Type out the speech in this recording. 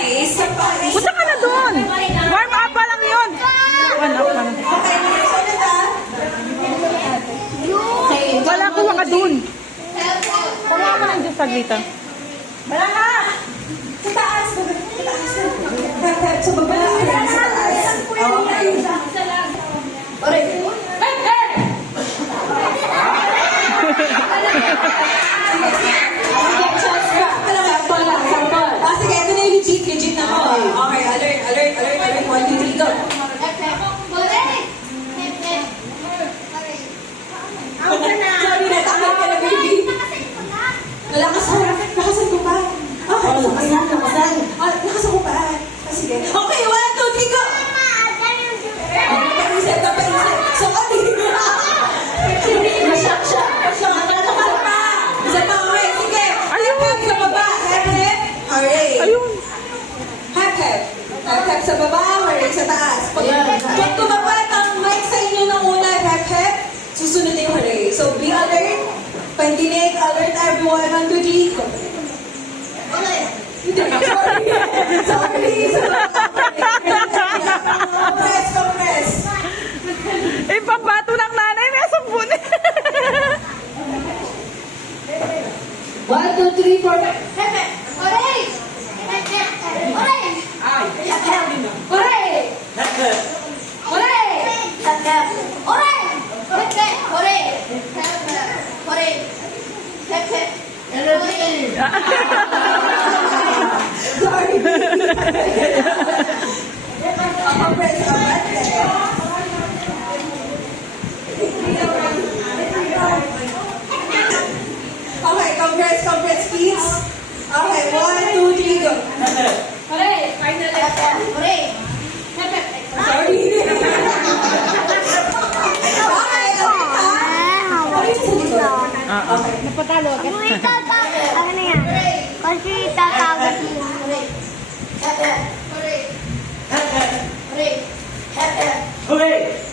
Okay, isa pa. Punta ka na doon. Warm up pa lang yun. Warm up pa lang. Okay, next ulit ah. Okay, Wala ko ka doon. Wala ka lang dyan saglit ah. wala na. Sa taas. Sa taas. Sa baba. Sa taas. Okay. Alright. Hey, hey! Sige, ito na yung legit na ako. Okay, alert. 1, 2, 3, go. Sorry na, takot ka na, baby. Nakasan ko pa. Okay, nakasan ko pa. Sige. Okay, 1, 2, 3, go. Napaisip. So, masyak siya. Nakakal pa. Isa pa, okay, sige. Hep sa baba. Hep. Hooray. Ayun. Hep sa baba, hooray sa taas. Pag tumapat ang mic sa inyo ng una, hep. Susunod na yung hooray. So, be alert. Pandinig, alert everyone. 1, 2, 3, go. Sorry. Compress. Eh, pambato ng nanay. May sampun. 1, 2, 3, 4. Sorry. Compress. Okay, compress, please. Okay, 1, 2, 3, go. Sorry. Okay, okay. Napatalo ka. Ano na yan? Kasi tatawag mo. Hooray!